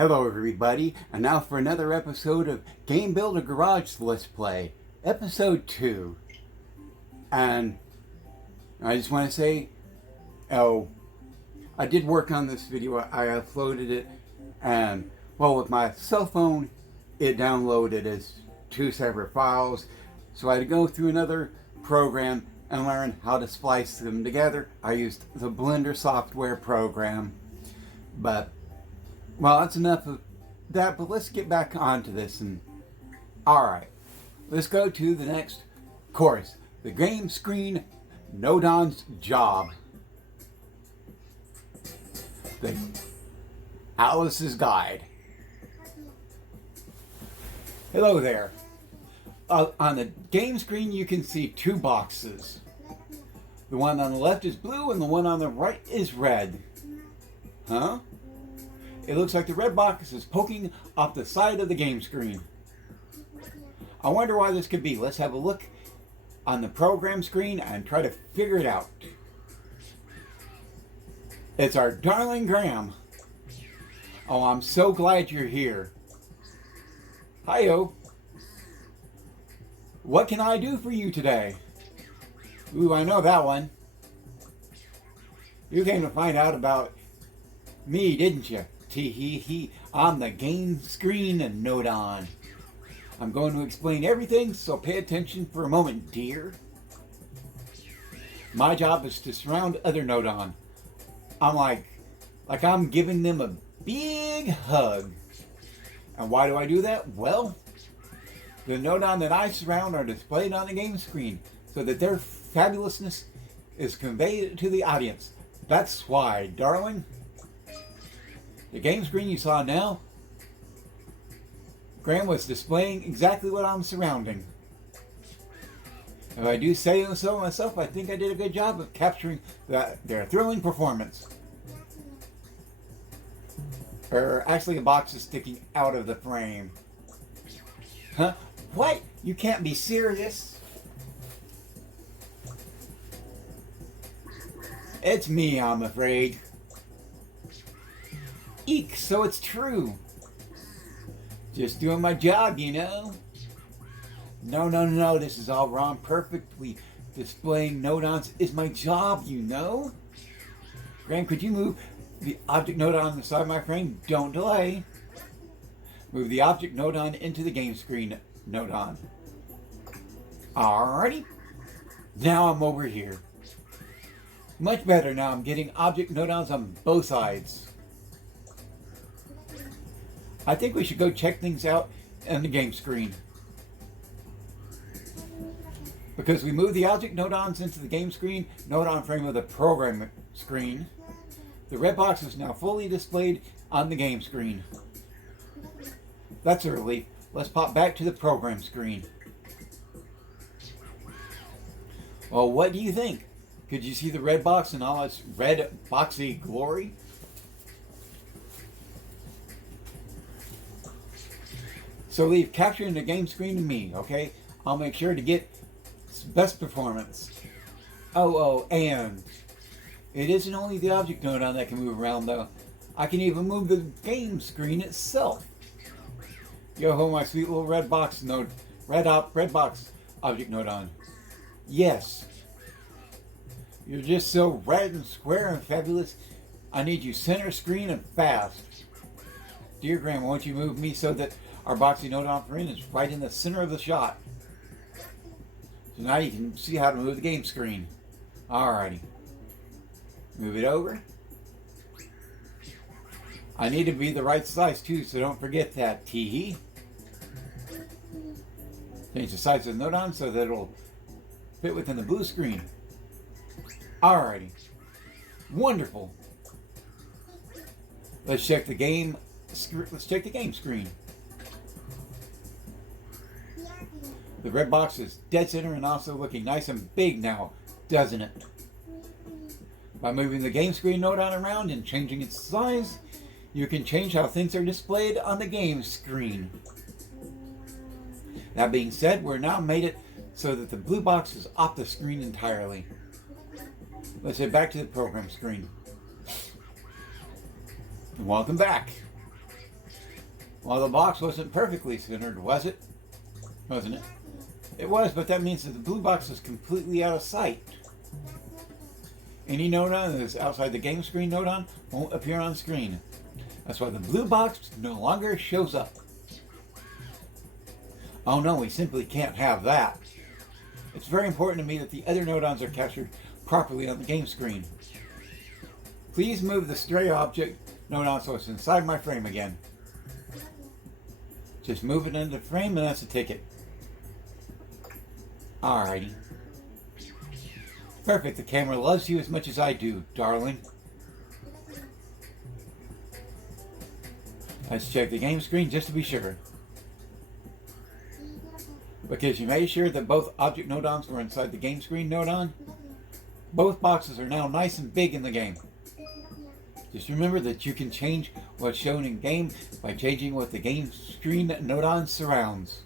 Hello everybody, and now for another episode of Game Builder Garage Let's Play, Episode 2. And I just want to say, I did work on this video, I uploaded it, and, well, with my cell phone, it downloaded as two separate files, so I had to go through another program and learn how to splice them together. I used the Blender software program, but well, that's enough of that, but let's get back onto this. And alright, let's go to the next course. The game screen, Nodon's job. The Alice's Guide. Hello there. On the game screen you can see two boxes. The one on the left is blue and the one on the right is red. Huh? It looks like the red box is poking off the side of the game screen. I wonder why this could be. Let's have a look on the program screen and try to figure it out. It's our darling Graham. Oh, I'm so glad you're here. Hi-yo. What can I do for you today? Ooh, I know that one. You came to find out about me, didn't you? Tee-hee-hee, I'm the game screen and Nodon. I'm going to explain everything, so pay attention for a moment, dear. My job is to surround other Nodon. I'm like I'm giving them a big hug. And why do I do that? Well, the Nodon that I surround are displayed on the game screen so that their fabulousness is conveyed to the audience. That's why, darling. The game screen you saw now, Graham was displaying exactly what I'm surrounding. If I do say so myself, I think I did a good job of capturing their thrilling performance. Actually, a box is sticking out of the frame. Huh? What? You can't be serious. It's me, I'm afraid. Eek, so it's true. Just doing my job, you know. No, this is all wrong. Perfectly displaying Nodons is my job, you know. Graham, could you move the object Nodon on the side of my frame? Don't delay. Move the object Nodon into the game screen, Nodon. Alrighty. Now I'm over here. Much better now. I'm getting object Nodons on both sides. I think we should go check things out on the game screen. Because we moved the object Nodons into the game screen, Nodon frame of the program screen. The red box is now fully displayed on the game screen. That's a relief. Let's pop back to the program screen. Well, what do you think? Could you see the red box in all its red boxy glory? So leave capturing the game screen to me, okay? I'll make sure to get best performance. And it isn't only the object Nodon that can move around though. I can even move the game screen itself. Yo ho, my sweet little red box red box object Nodon. Yes. You're just so red and square and fabulous. I need you center screen and fast. Dear Graham, won't you move me so that our boxy Nodon frame is right in the center of the shot. So now you can see how to move the game screen. Alrighty. Move it over. I need to be the right size too, so don't forget that, tee-hee. Change the size of the Nodon so that it'll fit within the blue screen. Alrighty. Wonderful. Let's check the game screen. The red box is dead center and also looking nice and big now, doesn't it? By moving the game screen Nodon around and changing its size, you can change how things are displayed on the game screen. That being said, we're now made it so that the blue box is off the screen entirely. Let's head back to the program screen. Welcome back. Well, the box wasn't perfectly centered, was it? Wasn't it? It was, but that means that the blue box is completely out of sight. Any Nodon that is outside the game screen Nodon won't appear on screen. That's why the blue box no longer shows up. Oh no, we simply can't have that. It's very important to me that the other Nodons are captured properly on the game screen. Please move the stray object Nodon so it's inside my frame again. Just move it into the frame and that's a ticket. Alrighty. Perfect, the camera loves you as much as I do, darling. Let's check the game screen just to be sure. Because you made sure that both object Nodons were inside the game screen Nodon, both boxes are now nice and big in the game. Just remember that you can change what's shown in game by changing what the game screen Nodon surrounds.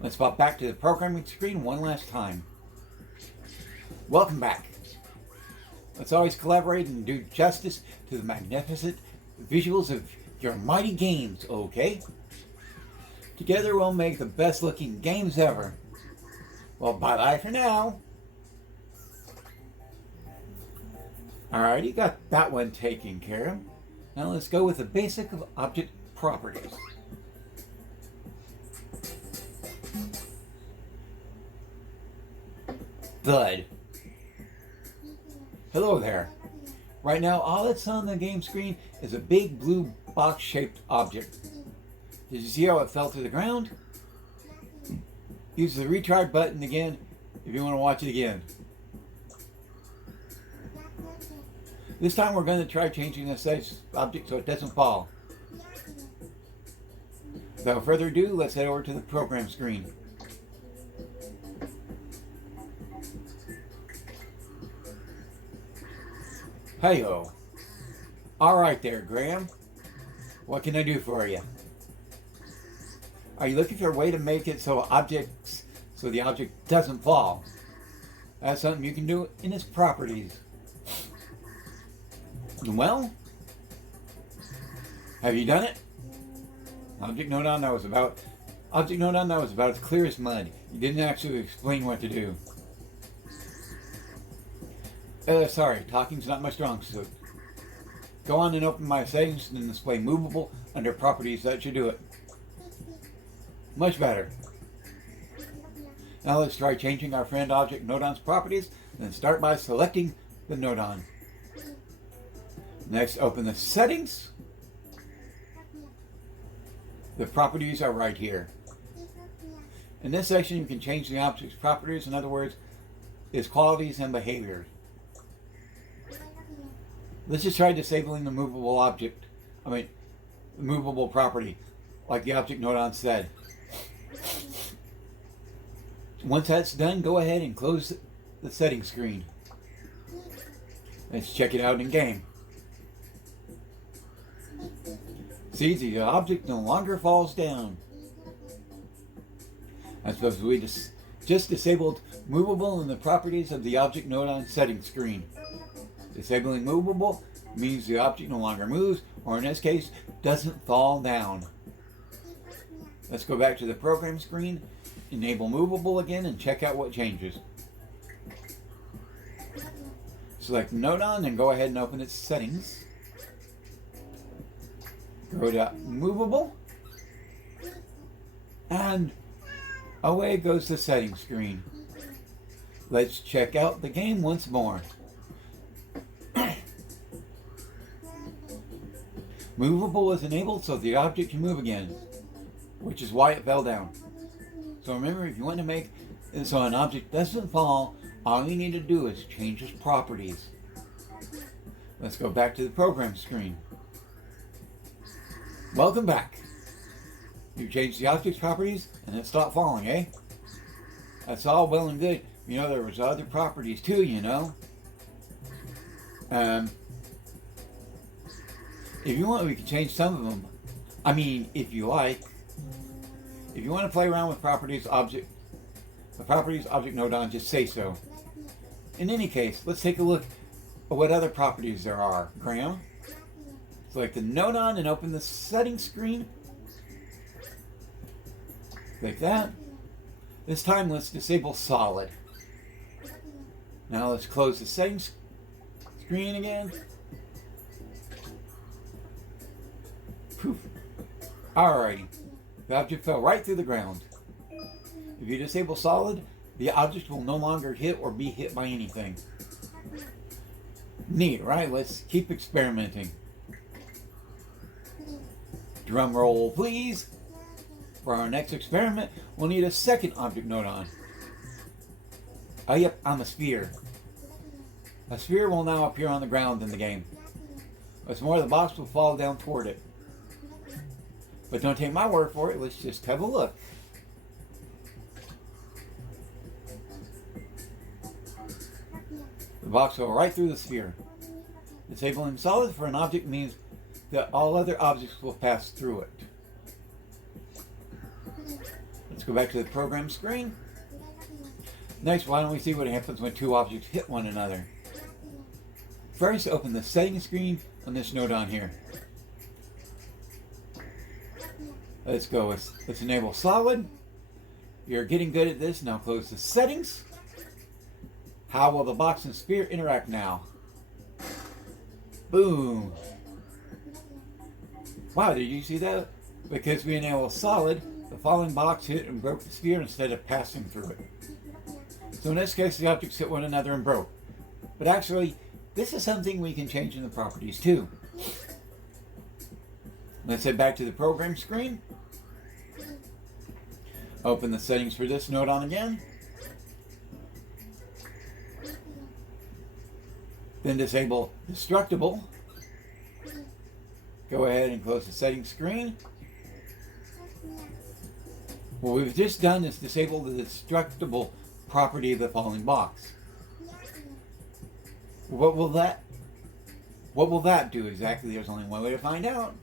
Let's pop back to the programming screen one last time. Welcome back. Let's always collaborate and do justice to the magnificent visuals of your mighty games, okay? Together we'll make the best looking games ever. Well, bye-bye for now. Alrighty, got that one taken care of. Now let's go with the basic of object properties. Thud. Hello there. Right now, all that's on the game screen is a big blue box-shaped object. Did you see how it fell to the ground? Use the retry button again if you want to watch it again. This time we're going to try changing the size object so it doesn't fall. Without further ado, let's head over to the program screen. Hey-ho. Alright there, Graham. What can I do for you? Are you looking for a way to make it so the object doesn't fall? That's something you can do in its properties. Well, have you done it? Object Nodon that was about as clear as mud. You didn't actually explain what to do. Sorry, talking's not my strong suit. Go on and open my settings and display movable under properties. That should do it. Much better. Now let's try changing our friend object Nodon's properties and start by selecting the Nodon. Next, open the settings. The properties are right here. In this section, you can change the object's properties, in other words, its qualities and behaviors. Let's just try disabling the movable property, like the object Nodon said. Once that's done, go ahead and close the settings screen. Let's check it out in game. See, the object no longer falls down. I suppose we just disabled movable in the properties of the object Nodon settings screen. Disabling movable means the object no longer moves, or in this case, doesn't fall down. Let's go back to the program screen, enable movable again, and check out what changes. Select Nodon and go ahead and open its settings. Go to movable, and away goes the settings screen. Let's check out the game once more. Movable is enabled so the object can move again, which is why it fell down. So remember, if you want to make it so an object doesn't fall, all you need to do is change its properties. Let's go back to the program screen. Welcome back. You changed the object's properties and it stopped falling, eh? That's all well and good. You know, there was other properties too, you know. If you want, we can change some of them. I mean, if you like. If you want to play around with the properties object Nodon, just say so. In any case, let's take a look at what other properties there are. Graham, Select the Nodon and open the settings screen. Click that. This time let's disable solid. Now let's close the settings screen again. Poof. Alrighty. The object fell right through the ground. If you disable solid, the object will no longer hit or be hit by anything. Neat, right? Let's keep experimenting. Drum roll, please. For our next experiment, we'll need a second object Nodon. Oh, yep, I'm a sphere. A sphere will now appear on the ground in the game. What's more, the box will fall down toward it. But don't take my word for it, let's just have a look. The box fell right through the sphere. Disabling solid for an object means that all other objects will pass through it. Let's go back to the program screen. Next, why don't we see what happens when two objects hit one another. First, open the settings screen on this Nodon here. Let's go. Let's enable solid. You're getting good at this. Now close the settings. How will the box and sphere interact now? Boom. Wow, did you see that? Because we enable solid, the falling box hit and broke the sphere instead of passing through it. So in this case, the objects hit one another and broke. But actually, this is something we can change in the properties too. Let's head back to the program screen. Open the settings for this Nodon again. Then disable destructible. Go ahead and close the settings screen. What we've just done is disable the destructible property of the falling box. What will that do exactly? There's only one way to find out.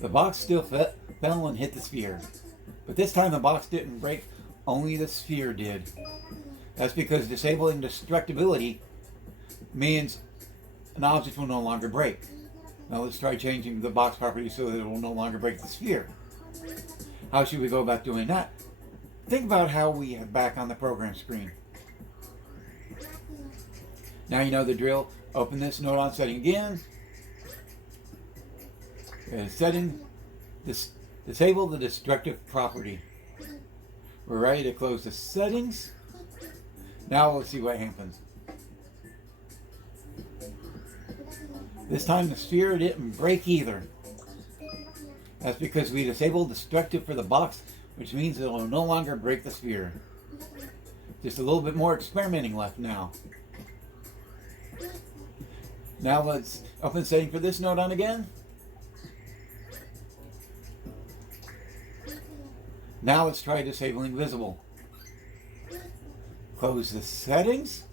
The box still fell and hit the sphere. But this time the box didn't break, only the sphere did. That's because disabling destructibility means an object will no longer break. Now let's try changing the box property so that it will no longer break the sphere. How should we go about doing that? Think about how we have back on the program screen. Now you know the drill. Open this Nodon setting again. Setting, disable the destructive property. We're ready to close the settings. Now let's see what happens. This time the sphere didn't break either. That's because we disabled destructive for the box, which means it will no longer break the sphere. Just a little bit more experimenting left now. Now let's open setting for this Nodon again. Now let's try disabling visible. Close the settings.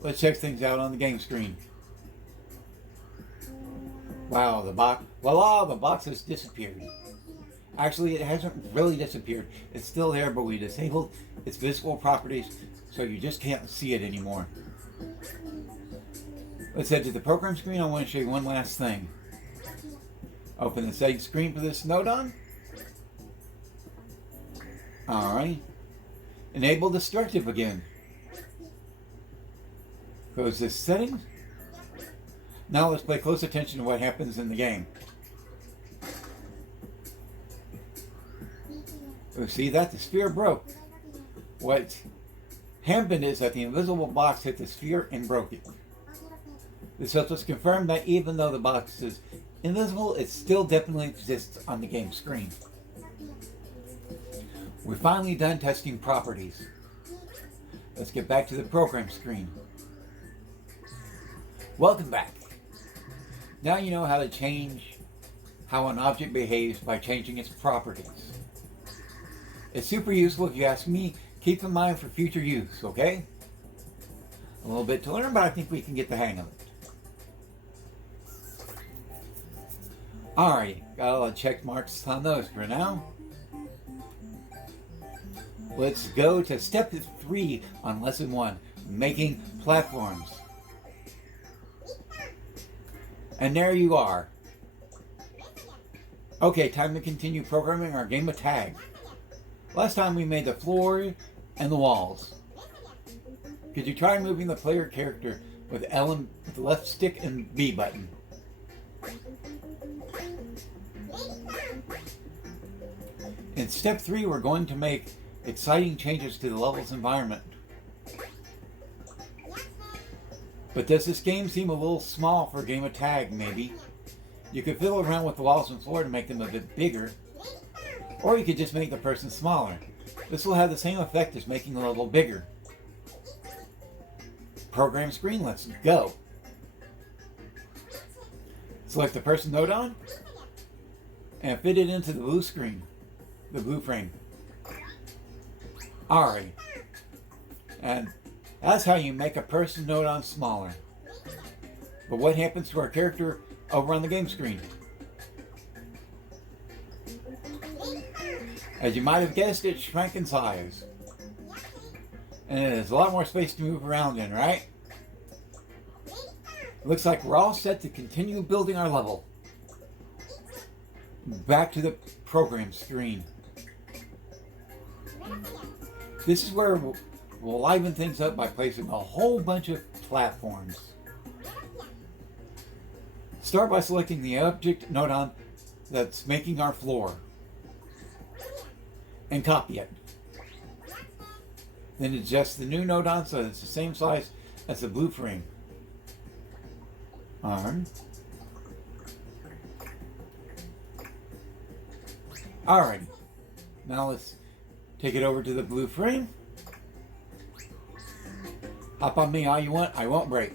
Let's check things out on the game screen. Wow, voila, the box has disappeared. Actually, it hasn't really disappeared. It's still there, but we disabled its visible properties, so you just can't see it anymore. Let's head to the program screen. I want to show you one last thing. Open the settings screen for this Nodon. Alright. Enable destructive again. Close this setting. Now let's pay close attention to what happens in the game. See that? The sphere broke. What happened is that the invisible box hit the sphere and broke it. This helps us confirm that even though the box is invisible, it still definitely exists on the game screen. We're finally done testing properties. Let's get back to the program screen. Welcome back. Now you know how to change how an object behaves by changing its properties. It's super useful if you ask me. Keep in mind for future use, okay? A little bit to learn, but I think we can get the hang of it. Alright, got all the check marks on those for now. Let's go to step 3 on lesson 1, making platforms. And there you are. Okay, time to continue programming our game of tag. Last time we made the floor and the walls. Could you try moving the player character with L and with the left stick and B button? In step 3, we're going to make exciting changes to the level's environment. But does this game seem a little small for a game of tag, maybe? You could fiddle around with the walls and floor to make them a bit bigger, or you could just make the person smaller. This will have the same effect as making the level bigger. Program screen, let's go. Select the person node on, and fit it into the blue screen, the blue frame. Alright. And that's how you make a person node on smaller. But what happens to our character over on the game screen? As you might have guessed, it shrank in size. And it has a lot more space to move around in, right? Looks like we're all set to continue building our level. Back to the program screen. This is where we'll liven things up by placing a whole bunch of platforms. Start by selecting the object node on that's making our floor and copy it. Then adjust the new node on so it's the same size as the blue frame. Alright, now let's take it over to the blue frame. Hop on me all you want, I won't break.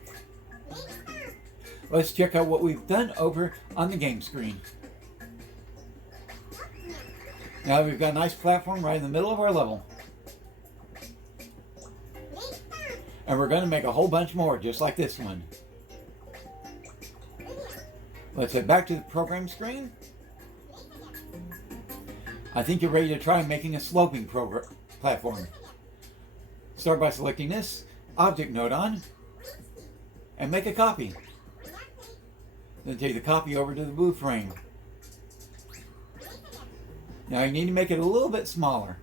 Let's check out what we've done over on the game screen. Now we've got a nice platform right in the middle of our level. And we're going to make a whole bunch more just like this one. Let's head back to the program screen. I think you're ready to try making a sloping platform. Start by selecting this object node on and make a copy. Then take the copy over to the blue frame. Now you need to make it a little bit smaller.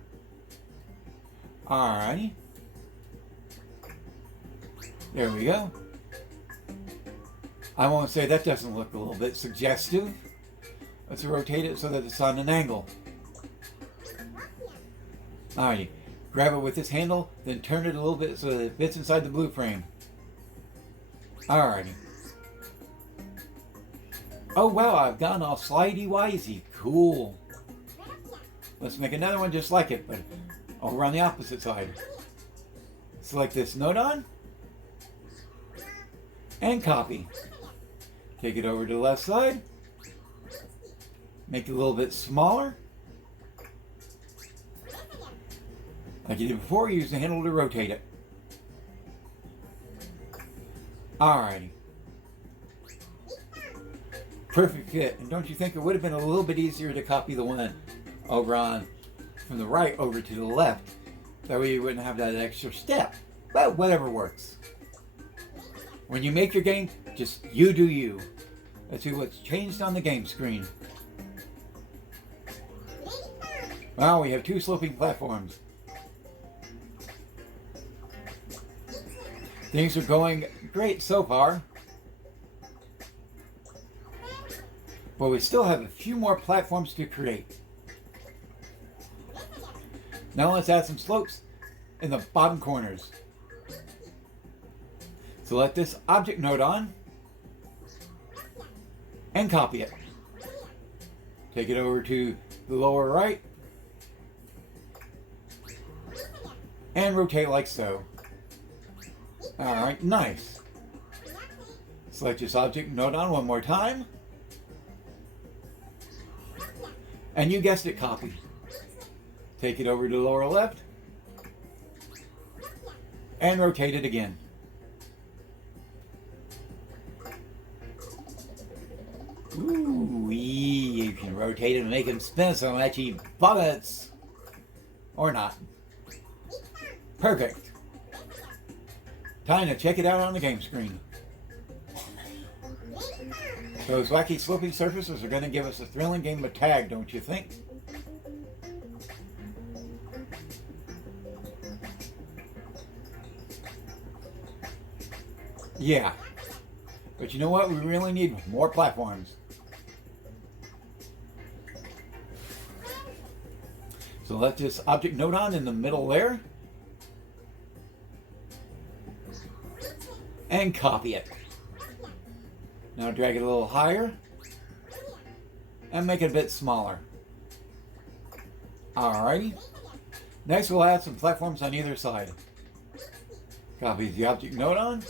Alrighty. There we go. I want to say that doesn't look a little bit suggestive. Let's rotate it so that it's on an angle. Alrighty. Grab it with this handle, then turn it a little bit so that it fits inside the blue frame. Alrighty. Oh wow, I've gone all slidey-wisey. Cool. Let's make another one just like it, but over on the opposite side. Select this node on and copy. Take it over to the left side. Make it a little bit smaller. Like you did before, use the handle to rotate it. Alrighty. Perfect fit. And don't you think it would have been a little bit easier to copy the one over on from the right over to the left? That way you wouldn't have that extra step. But whatever works. When you make your game, just you do you. Let's see what's changed on the game screen. Wow, we have 2 sloping platforms. Things are going great so far. But we still have a few more platforms to create. Now let's add some slopes in the bottom corners. Select this object node on and copy it. Take it over to the lower right and rotate like so. Alright, nice. Select this object node on one more time. And you guessed it, copy. Take it over to the lower left and rotate it again. Ooh, you can rotate it and make him spin so much he vomits. Or not. Perfect. Time to check it out on the game screen. Those wacky sloping surfaces are going to give us a thrilling game of tag, don't you think? Yeah. But you know what? We really need more platforms. So let this object node on in the middle there. And copy it. Now drag it a little higher. And make it a bit smaller. Alrighty. Next we'll add some platforms on either side. Copy the object node on.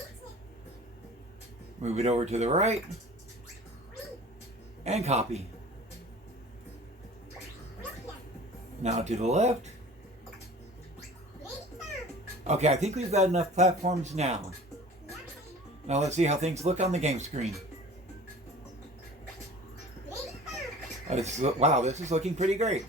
Move it over to the right. And copy. Now to the left. Okay, I think we've got enough platforms now. Now let's see how things look on the game screen. Wow, this is looking pretty great.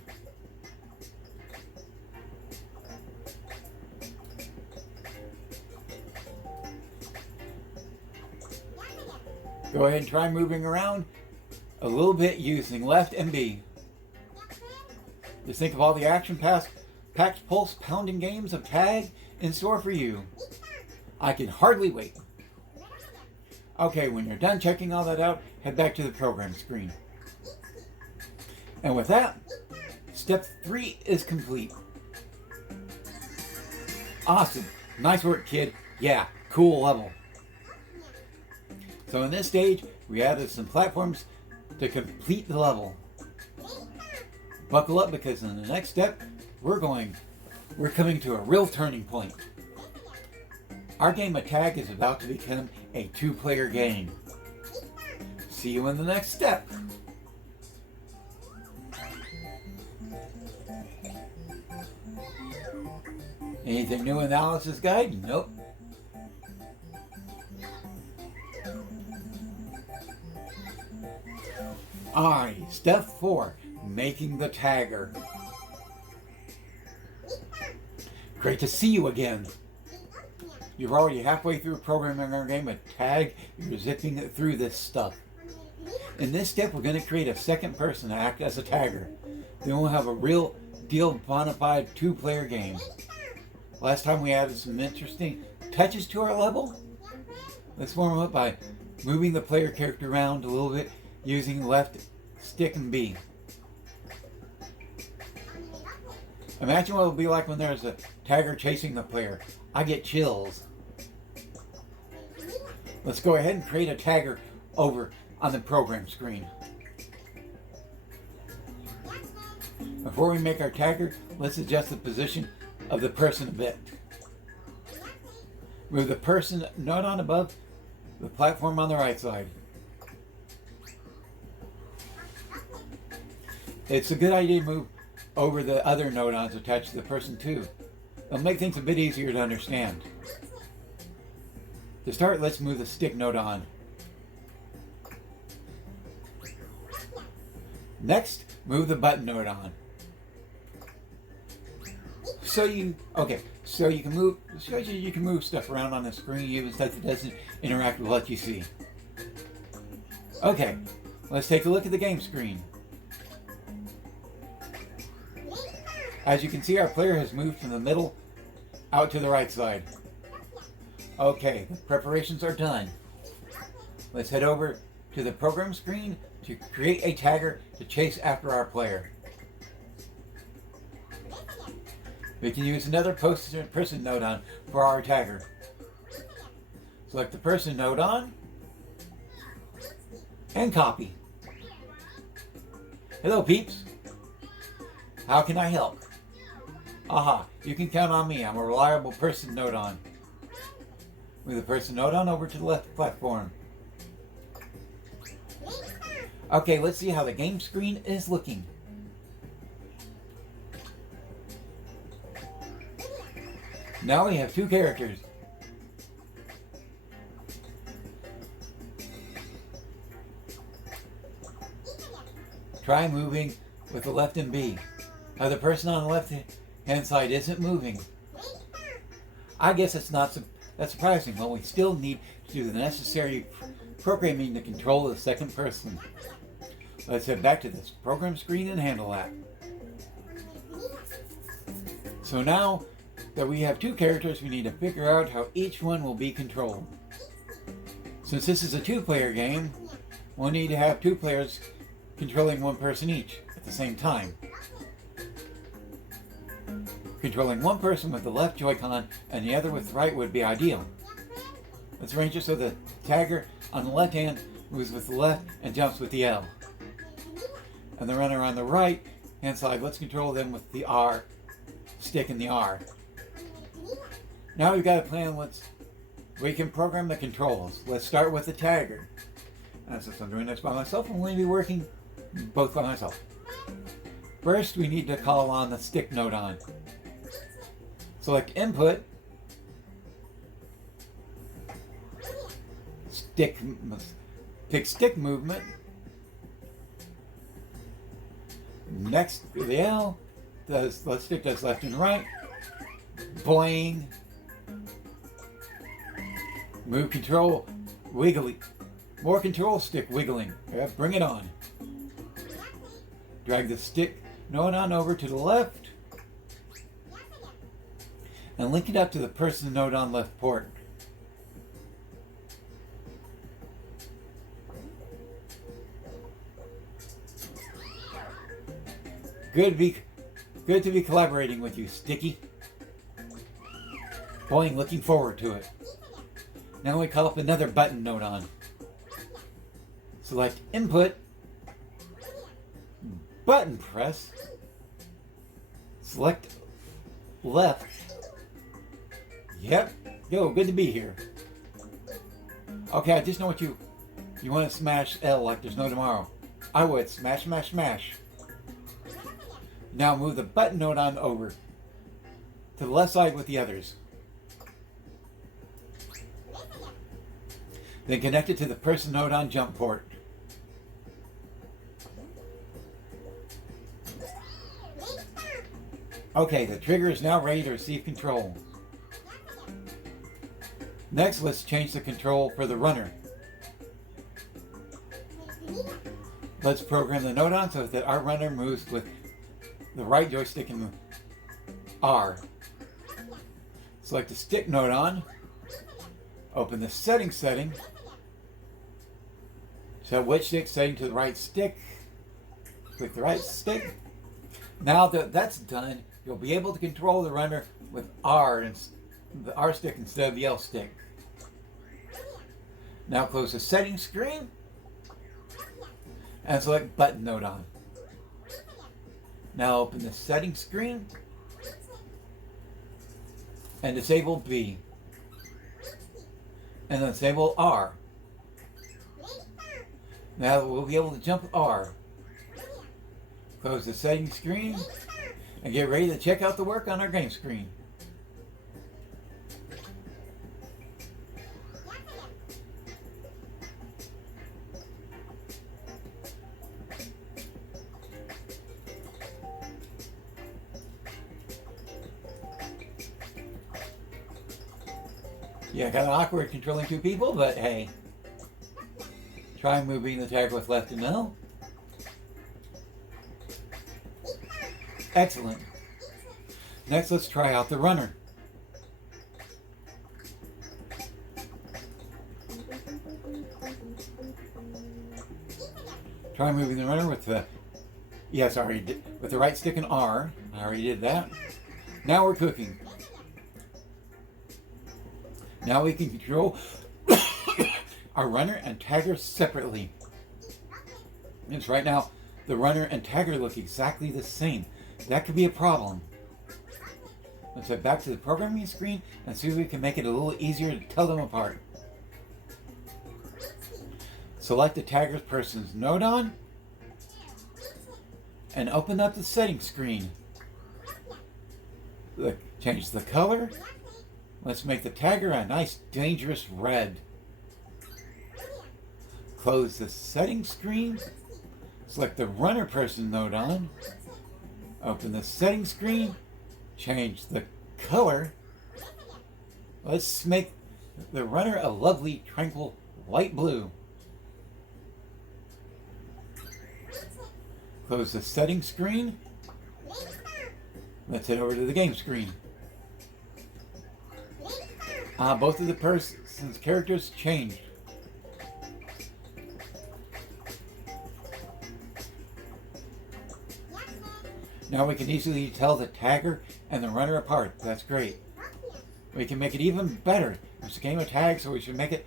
Go ahead and try moving around a little bit using left and B. Just think of all the action-packed pulse pounding games of tag in store for you. I can hardly wait. Okay, when you're done checking all that out, head back to the program screen. And with that, step 3 is complete. Awesome. Nice work, kid. Yeah, cool level. So in this stage, we added some platforms to complete the level. Buckle up because in the next step, we're coming to a real turning point. Our game of tag is about to become a 2-player game. See you in the next step. Anything new in the Alice's Guide? Nope. Alright, step 4, making the tagger. Great to see you again. You're already halfway through programming our game of tag. You're zipping it through this stuff. In this step, we're going to create a second person to act as a tagger. Then we'll have a real deal bona fide 2-player game. Last time we added some interesting touches to our level. Let's warm up by moving the player character around a little bit using left stick and B. Imagine what it'll be like when there's a tagger chasing the player. I get chills. Let's go ahead and create a tagger over on the program screen. Before we make our tagger, let's adjust the position of the person a bit. Move the person node on above the platform on the right side. It's a good idea to move over the other node-ons attached to the person too. It'll make things a bit easier to understand. To start, let's move the stick node on. Next, move the button node on. So you can move stuff around on the screen, even stuff that doesn't interact with what you see. Okay, let's take a look at the game screen. As you can see, our player has moved from the middle out to the right side. Okay, the preparations are done. Let's head over to the program screen to create a tagger to chase after our player. We can use another person node on for our tagger. Select the person node on and copy. Hello peeps. How can I help? Aha, you can count on me. I'm a reliable person node on. Move the person node on over to the left platform. Okay, let's see how the game screen is looking. Now we have 2 characters. Try moving with the left and B. Now the person on the left hand side isn't moving. I guess that's That's surprising, but we still need to do the necessary programming to control the second person. Let's head back to this program screen and handle that. So now that we have two characters, we need to figure out how each one will be controlled. Since this is a two-player game, we'll need to have two players controlling one person each at the same time. Controlling one person with the left Joy-Con and the other with the right would be ideal. Let's arrange it so the tagger on the left hand moves with the left and jumps with the L. And the runner on the right hand side, let's control them with the R stick and the R. Now we've got a plan. We can program the controls. Let's start with the tagger. And since I'm doing this by myself, I'm going to be working both by myself. First, we need to call on the stick node on. Select input, pick stick movement. Next, the L, the stick does left and right. Boing. Move control, wiggly. More control stick wiggling. Yeah, bring it on. Drag the stick node on over to the left. And link it up to the person node on left port. Good to be collaborating with you, Sticky. Boing, looking forward to it. Now we call up another button node on. Select input, button press, select left. Yep, yo, good to be here. Okay, I just know what you want to smash L like there's no tomorrow. I would smash, smash, smash. Now move the button node on over to the left side with the others. Then connect it to the person node on jump port. Okay, the trigger is now ready to receive control. Next, let's change the control for the runner. Let's program the node on so that our runner moves with the right joystick and R. Select the stick node on. Open the settings setting. Set which stick setting to the right stick. Click the right stick. Now that that's done, you'll be able to control the runner with R and the R stick instead of the L stick. Now close the settings screen and select button node on. Now open the settings screen and disable B. And then disable R. Now we'll be able to jump R. Close the settings screen and get ready to check out the work on our game screen. Yeah, kind of awkward controlling two people, but hey. Try moving the tag with left and L. Excellent. Next, let's try out the runner. Try moving the runner with the, yes, I already did, with the right stick and R. I already did that. Now we're cooking. Now we can control our runner and tagger separately. Yes, right now, the runner and tagger look exactly the same. That could be a problem. Let's head back to the programming screen and see if we can make it a little easier to tell them apart. Select the tagger's person's node on and open up the settings screen. Change the color. Let's make the tagger a nice dangerous red. Close the settings screen. Select the runner person node on. Open the settings screen. Change the color. Let's make the runner a lovely, tranquil light blue. Close the settings screen. Let's head over to the game screen. Both of the person's characters changed. Now we can easily tell the tagger and the runner apart. That's great. We can make it even better. It's a game of tag, so we should make it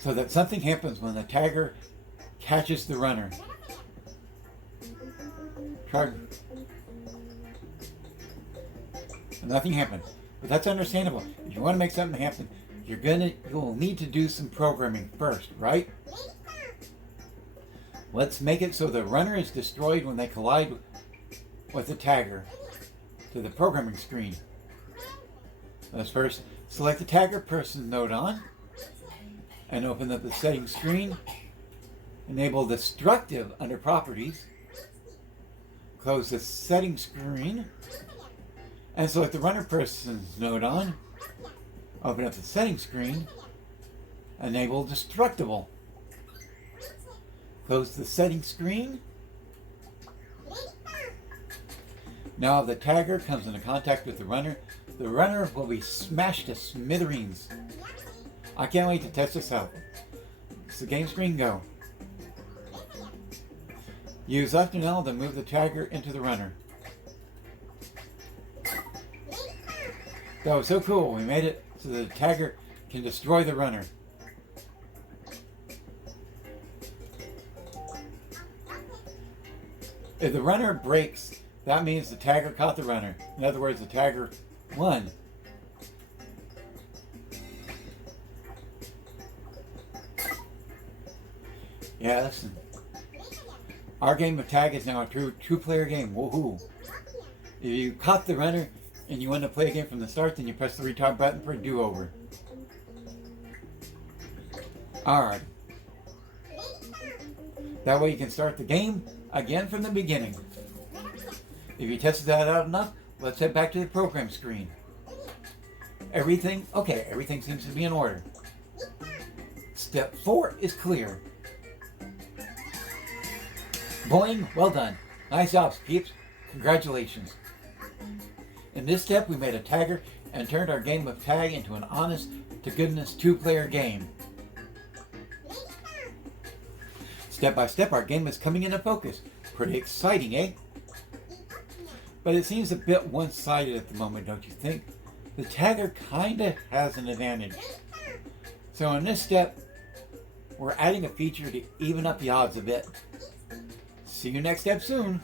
so that something happens when the tagger catches the runner. Try. Nothing happened. But that's understandable. If you want to make something happen, you'll need to do some programming first, right? Let's make it so the runner is destroyed when they collide with the tagger to the programming screen. Let's first select the tagger person node on and open up the settings screen. Enable destructive under properties. Close the settings screen and select the runner person's node on. Open up the settings screen. Enable destructible. Close the settings screen. Now if the tagger comes into contact with the runner will be smashed to smithereens. I can't wait to test this out. It's the game screen, go. Use left and L to move the tagger into the runner. That was so cool. We made it so the tagger can destroy the runner. If the runner breaks, that means the tagger caught the runner. In other words, the tagger won. Yes. Our game of tag is now a true two-player game. Woohoo! If you caught the runner and you want to play a game from the start, then you press the retard button for a do-over. Alright. That way you can start the game again from the beginning. If you tested that out enough, let's head back to the program screen. Everything seems to be in order. Step 4 is clear. Boing, well done. Nice job, peeps. Congratulations. In this step, we made a tagger and turned our game of tag into an honest-to-goodness two-player game. Step by step, our game is coming into focus. Pretty exciting, eh? But it seems a bit one-sided at the moment, don't you think? The tagger kinda has an advantage. So in this step, we're adding a feature to even up the odds a bit. See you next step soon.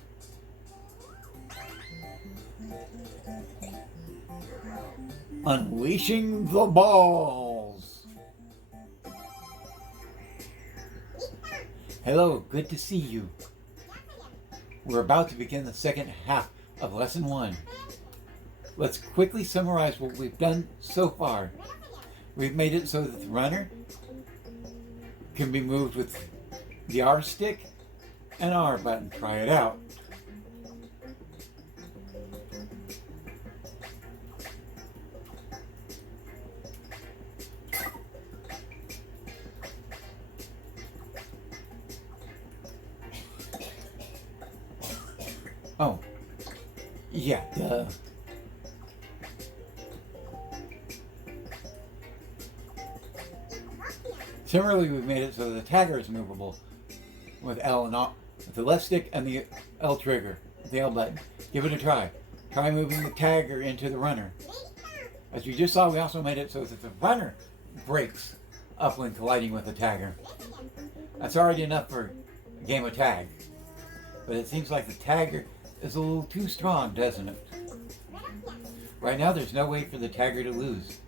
Unleashing the balls. Hello, good to see you. We're about to begin the second half of lesson 1. Let's quickly summarize what we've done so far. We've made it so that the runner can be moved with the R stick and R button. Try it out. Oh, yeah, duh. Similarly, we've made it so the tagger is movable with L and R, with the left stick and the L trigger, the L button. Give it a try. Try moving the tagger into the runner. As you just saw, we also made it so that the runner breaks up when colliding with the tagger. That's already enough for a game of tag. But it seems like the tagger is a little too strong, doesn't it? Right now, there's no way for the tagger to lose.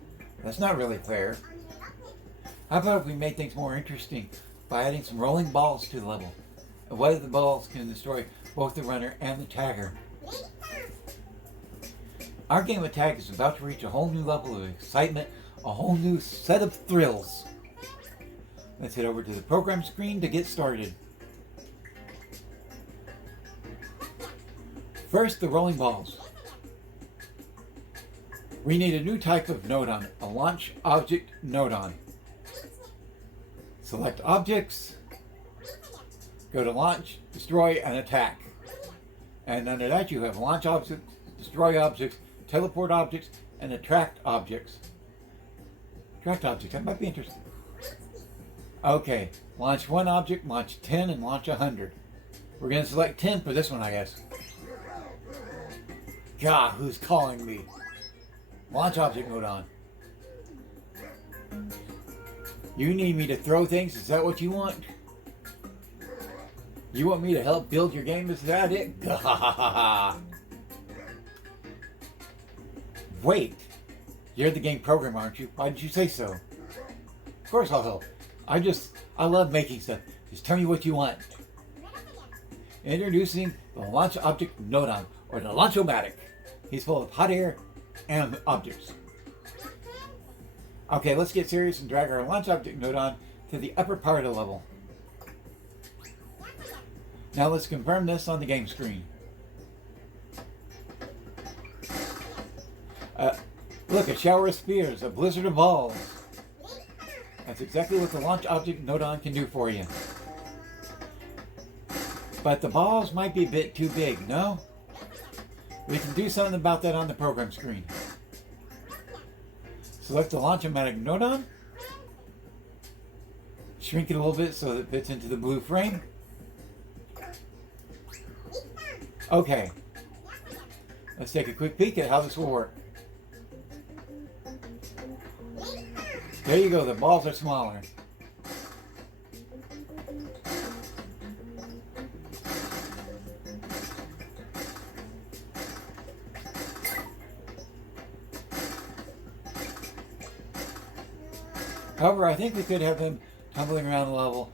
That's not really fair. How about if we made things more interesting by adding some rolling balls to the level? And whether the balls can destroy both the runner and the tagger. Our game of tag is about to reach a whole new level of excitement, a whole new set of thrills. Let's head over to the program screen to get started. First, the rolling balls. We need a new type of nodon, a launch object nodon. Select objects, go to launch, destroy, and attack. And under that you have launch objects, destroy objects, teleport objects, and attract objects. Attract objects, that might be interesting. Okay, launch 1 object, launch 10, and launch 100. We're going to select 10 for this one, I guess. God, who's calling me? Launch object nodon. You need me to throw things? Is that what you want? You want me to help build your game? Is that it? Wait. You're the game programmer, aren't you? Why did you say so? Of course I'll help. I love making stuff. Just tell me what you want. Introducing the launch object nodon, or the Launch-O-Matic. He's full of hot air and objects. Okay, let's get serious and drag our launch object nodon to the upper part of the level. Now let's confirm this on the game screen. Look, a shower of spears, a blizzard of balls. That's exactly what the launch object nodon can do for you. But the balls might be a bit too big, no? We can do something about that on the program screen. Select the Launch-O-Matic nodon. Shrink it a little bit so that it fits into the blue frame. Okay. Let's take a quick peek at how this will work. There you go, the balls are smaller. However, I think we could have them tumbling around the level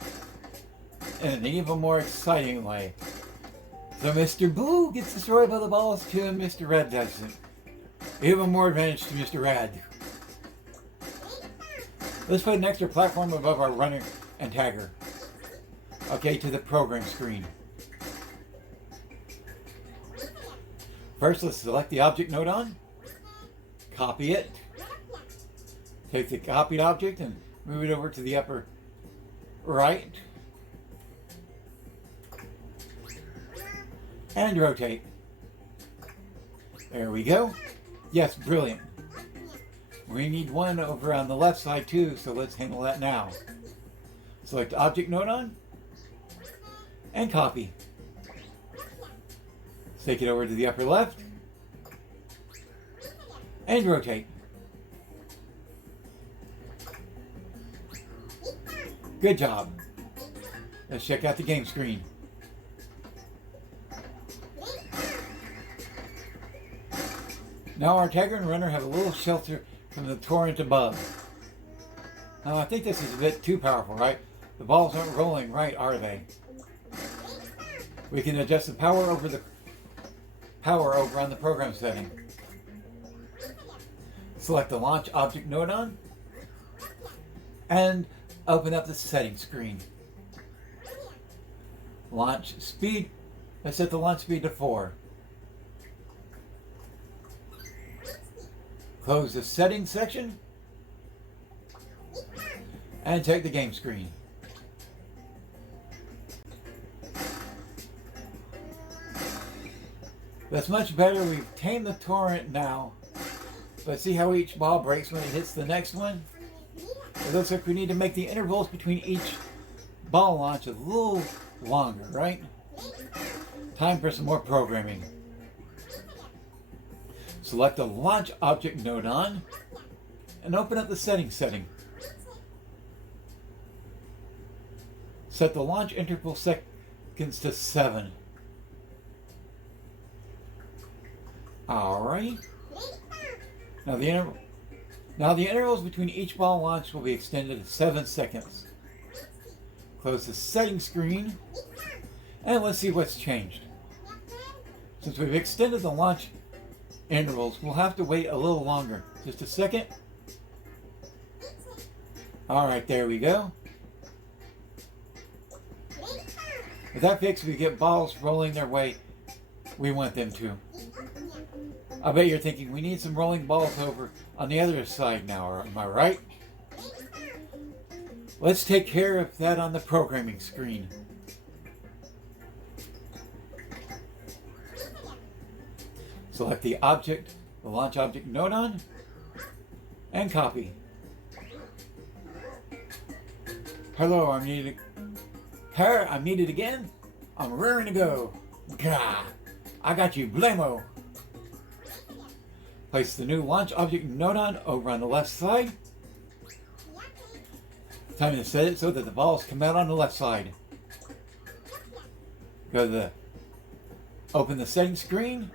in an even more exciting way. So Mr. Blue gets destroyed by the balls too, and Mr. Red doesn't. Even more advantage to Mr. Red. Let's put an extra platform above our runner and tagger. Okay, to the program screen. First, let's select the object nodon. Copy it. Take the copied object and move it over to the upper right. And rotate. There we go. Yes, brilliant. We need one over on the left side too, so let's handle that now. Select object nodon and copy. Let's take it over to the upper left and rotate. Good job. Let's check out the game screen. Now our tagger and runner have a little shelter from the torrent above. Now I think this is a bit too powerful, right? The balls aren't rolling right, are they? We can adjust the power over on the program setting. Select the launch object nodon and open up the settings screen. Launch speed. Let's set the launch speed to 4. Close the settings section and check the game screen. That's much better. We've tamed the torrent now. But see how each ball breaks when it hits the next one? It looks like we need to make the intervals between each ball launch a little longer, right? Time for some more programming. Select the launch object nodon and open up the settings setting. Set the launch interval seconds to 7. Alright. Now the intervals between each ball launch will be extended to 7 seconds. Close the settings screen and let's see what's changed. Since we've extended the launch intervals, we'll have to wait a little longer. Just a second. Alright, there we go. With that fixed, we get balls rolling their way we want them to. I bet you're thinking we need some rolling balls over on the other side now, am I right? Let's take care of that on the programming screen. Select the object, the launch object node on, and copy. Hello, I'm needed. Her, I'm needed again. I'm raring to go. Gah! I got you, Blamo. Place the new launch object node on over on the left side. Time to set it so that the balls come out on the left side. Go to the open the settings screen.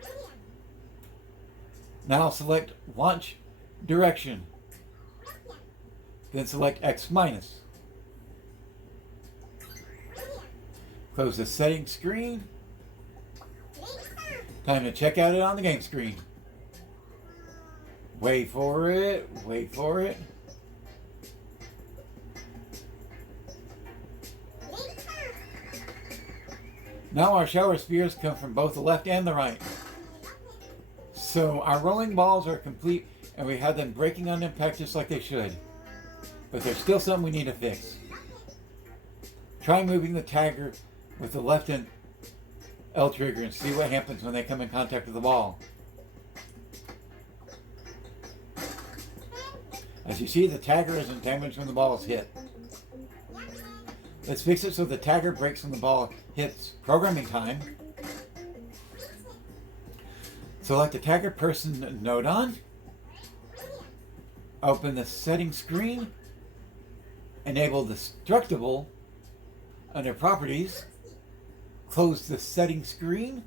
Now select launch direction. Then select X minus. Close the settings screen. Time to check out it on the game screen. Wait for it, wait for it. Now our shower spheres come from both the left and the right. So our rolling balls are complete and we have them breaking on impact just like they should. But there's still something we need to fix. Try moving the tagger with the left and L trigger and see what happens when they come in contact with the ball. As you see, the tagger isn't damaged when the ball is hit. Let's fix it so the tagger breaks when the ball hits programming time. Select the tagger person node on. Open the settings screen. Enable destructible under properties. Close the settings screen.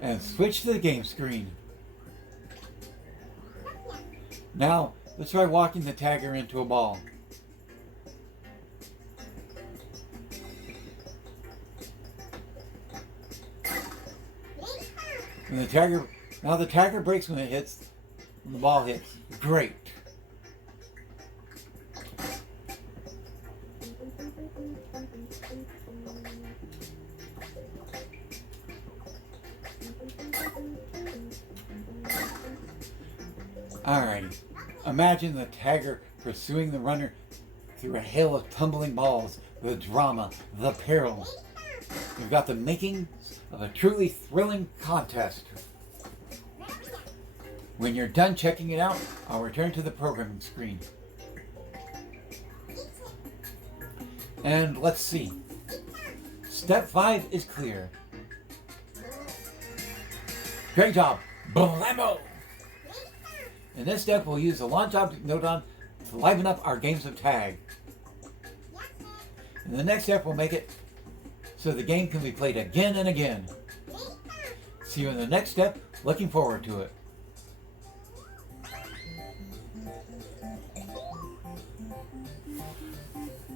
And switch to the game screen. Now, let's try walking the tagger into a ball. And the tagger breaks when the ball hits. Great. Alrighty. Imagine the tagger pursuing the runner through a hail of tumbling balls, the drama, the peril. You've got the makings of a truly thrilling contest. When you're done checking it out, I'll return to the programming screen. And let's see. Step 5 is clear. Great job, Blamo! In this step, we'll use the launch object node on to liven up our games of tag. In the next step, we'll make it so the game can be played again and again. See you in the next step. Looking forward to it.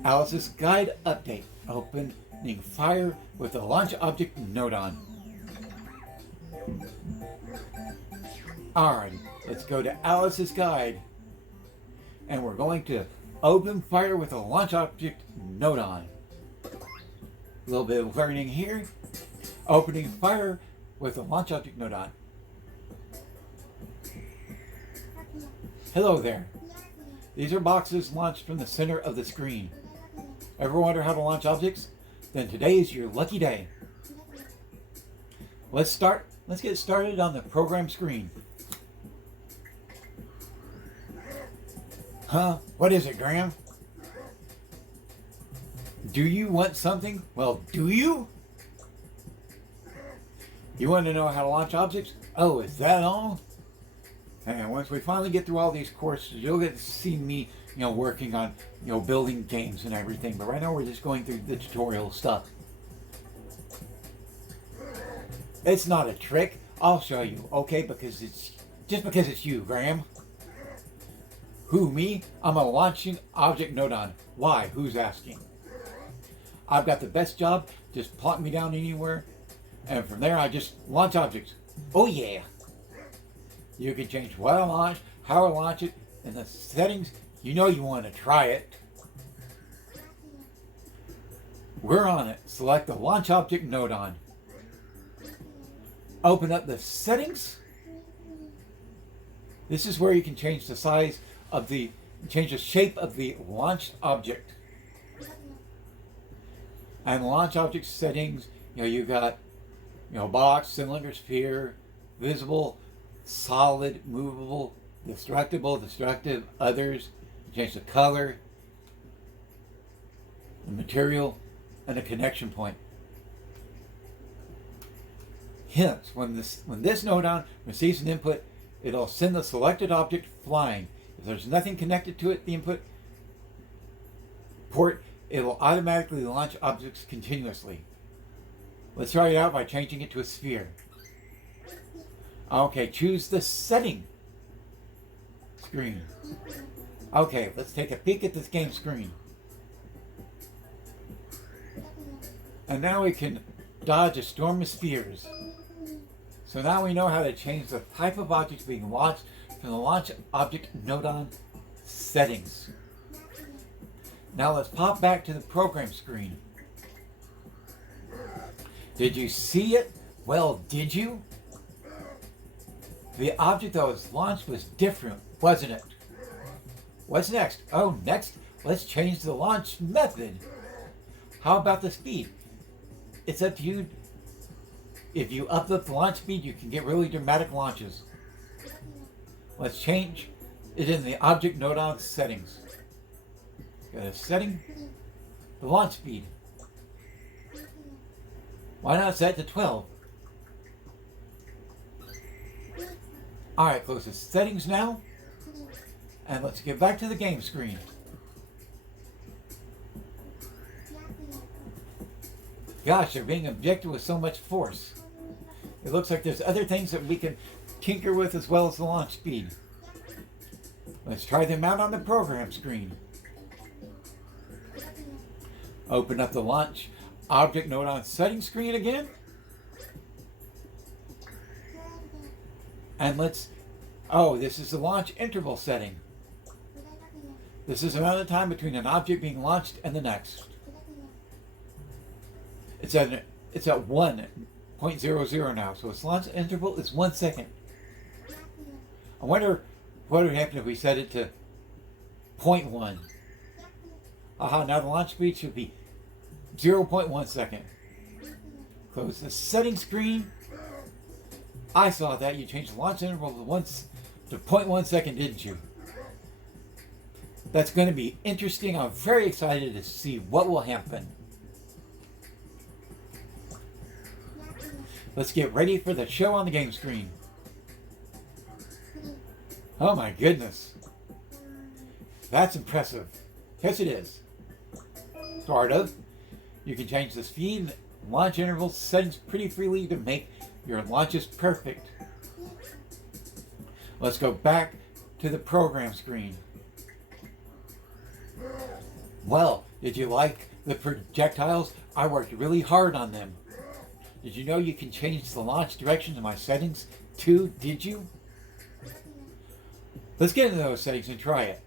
Alice's Guide Update. Opening fire with the launch object node on. Alrighty, let's go to Alice's Guide. And we're going to open fire with a launch object node on. A little bit of learning here. Opening fire with a launch object node on. Hello there. These are boxes launched from the center of the screen. Ever wonder how to launch objects? Then today is your lucky day. Let's get started on the program screen. Huh? What is it, Graham? Do you want something? Well, do you? You want to know how to launch objects? Oh, is that all? And once we finally get through all these courses, you'll get to see me, working on, building games and everything. But right now we're just going through the tutorial stuff. It's not a trick. I'll show you, okay? Because it's you, Graham. Who, me? I'm a launching object node on. Why? Who's asking? I've got the best job. Just plot me down anywhere. And from there, I just launch objects. Oh, yeah. You can change what I launch, how I launch it, and the settings. You know you want to try it. We're on it. Select the launch object node on. Open up the settings. This is where you can change the size of change the shape of the launched object. And launch object settings, you got, box, cylinder, sphere, visible, solid, movable, destructible, destructive, others. Change the color, the material, and the connection point. Hence, when this nodon receives an input, it'll send the selected object flying. If there's nothing connected to it, the input port, it'll automatically launch objects continuously. Let's try it out by changing it to a sphere. Okay, choose the setting screen. Okay, let's take a peek at this game screen. And now we can dodge a storm of spheres. So now we know how to change the type of objects being launched from the launch object nodon settings. Now let's pop back to the program screen. Did you see it? Well, did you? The object that was launched was different, wasn't it? What's next? Oh, next, let's change the launch method. How about the speed? It's up to you. If you up the launch speed, you can get really dramatic launches. Let's change it in the object nodon settings. Got a setting, the launch speed. Why not set it to 12? Alright, close the settings now. And let's get back to the game screen. Gosh, they're being objected with so much force. It looks like there's other things that we can tinker with as well as the launch speed. Let's try them out on the program screen. Open up the launch object nodon settings screen again. And this is the launch interval setting. This is the amount of time between an object being launched and the next. It's at 1.00 now, so its launch interval is 1 second. I wonder what would happen if we set it to 0.1. Aha, now the launch speed should be 0.1 second. Close the settings screen. I saw that you changed the launch interval to 0.1 second, didn't you? That's going to be interesting. I'm very excited to see what will happen. Let's get ready for the show on the game screen. Oh my goodness. That's impressive. Yes, it is. Sort of. You can change the speed, launch interval settings pretty freely to make your launches perfect. Let's go back to the program screen. Well, did you like the projectiles? I worked really hard on them. Did you know you can change the launch direction in my settings too? Did you? Let's get into those settings and try it.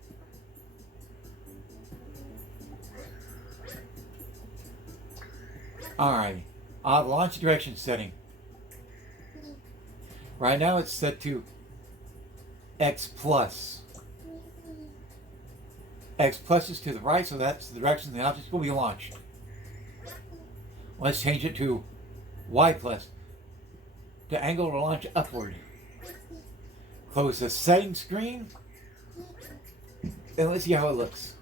Alright, launch direction setting. Right now it's set to X plus. X plus is to the right, so that's the direction the object will be launched. Let's change it to Y plus, to angle to launch upward. Close the settings screen, and let's see how it looks.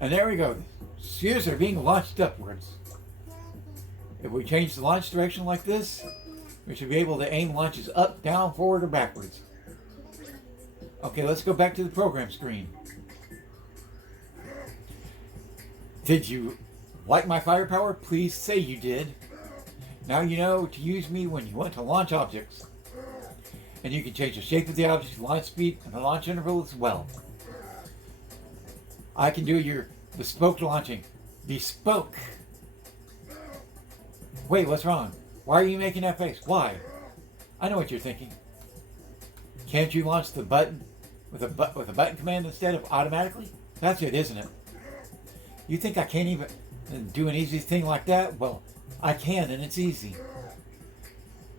And there we go. Spheres are being launched upwards. If we change the launch direction like this, we should be able to aim launches up, down, forward, or backwards. Okay, let's go back to the program screen. Did you like my firepower? Please say you did. Now you know to use me when you want to launch objects. And you can change the shape of the object, launch speed, and the launch interval as well. I can do your bespoke launching. Bespoke. Wait, what's wrong? Why are you making that face? Why? I know what you're thinking. Can't you launch the button with a button command instead of automatically? That's it, isn't it? You think I can't even do an easy thing like that? Well, I can, and it's easy.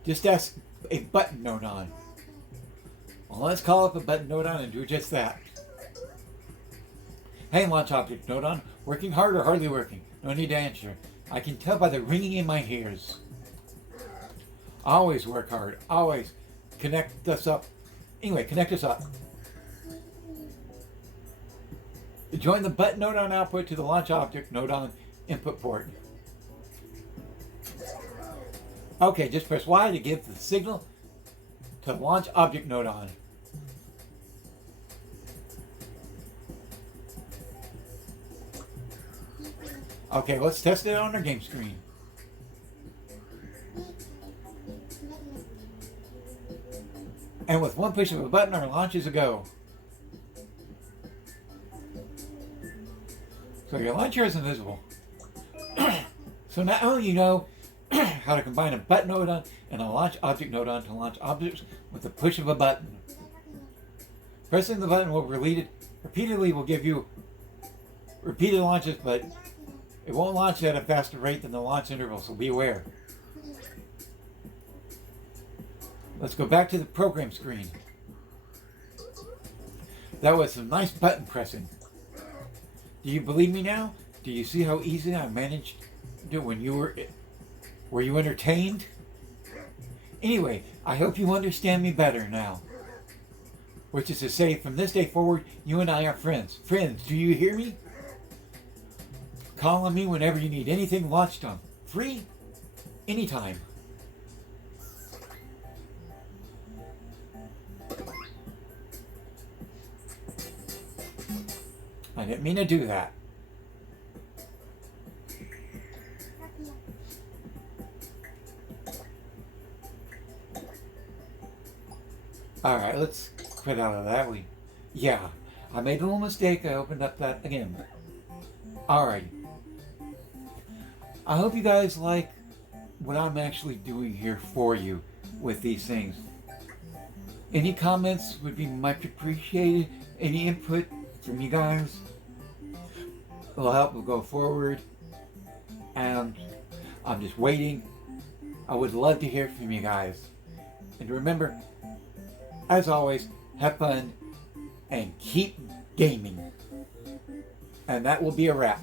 Just ask a button node on. Well, let's call up a button node on and do just that. Hey, launch object node on. Working hard or hardly working? No need to answer. I can tell by the ringing in my ears. Always work hard. Always connect us up. Anyway, connect us up. Join the button node on output to the launch object node on input port. Okay, just press Y to give the signal to launch object node on. Okay, let's test it on our game screen. And with one push of a button, our launch is a go. So your launcher is invisible. So now you know how to combine a button node on and a launch object node on to launch objects with the push of a button. Pressing the button will repeatedly will give you repeated launches, but it won't launch at a faster rate than the launch interval, so be aware. Let's go back to the program screen. That was some nice button pressing. Do you believe me now? Do you see how easy I managed to do when you were you entertained? Anyway, I hope you understand me better now. Which is to say, from this day forward, you and I are friends. Friends, do you hear me? Call on me whenever you need anything launched on. Free? Anytime. I didn't mean to do that. Alright, let's quit out of that. Yeah, I made a little mistake. I opened up that again. Alright. I hope you guys like what I'm actually doing here for you with these things. Any comments would be much appreciated. Any input from you guys will help go forward. And I'm just waiting. I would love to hear from you guys. And remember, as always, have fun and keep gaming. And that will be a wrap.